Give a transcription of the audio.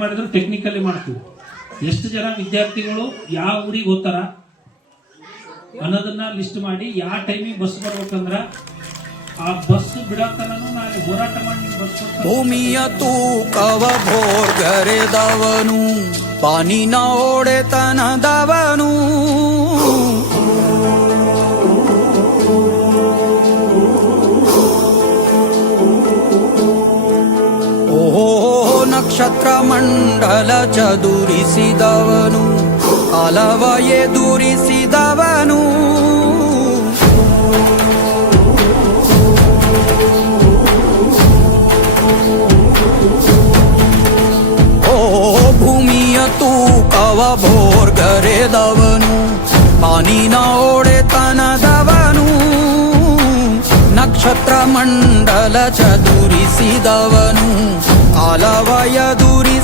ಮಾಡಿದ್ರು ಟೆಕ್ನಿಕಲಿ ಮಾಡ್ತೀವಿ. ಎಷ್ಟು ಜನ ವಿದ್ಯಾರ್ಥಿಗಳು ಯಾವ ಊರಿಗೆ ಹೋಗ್ತಾರ ಅನ್ನೋದನ್ನ ಲಿಸ್ಟ್ ಮಾಡಿ ಯಾವ ಟೈಮಿಗೆ ಬಸ್ ಬರ್ಬೇಕಂದ್ರ ಆ ಬಸ್ ಬಿಡತನೂ ನಾನು ಹೋರಾಟ ಮಾಡಿ ಬಸ್ ಭೂಮಿಯ ತೂಕವ ಭೋರ್ಗರೆದವನು ಪಾನಿನ ಒಡೆತನದವನು ಓಹೋ ನಕ್ಷತ್ರ ಮಂಡಲ ಚದುರಿಸಿದವನು ಕಾಲವ ಎದುರಿಸಿದವನು ಭೂಮಿಯ ತೂಕವ ಭೋರ್ಗರೆದವನು ಪಾನಿನ ಒಡೆತನದವನು ನಕ್ಷತ್ರ ಮಂಡಲ ಚದುರಿಸಿದವನು ಕಾಲವ ಎದುರಿಸಿ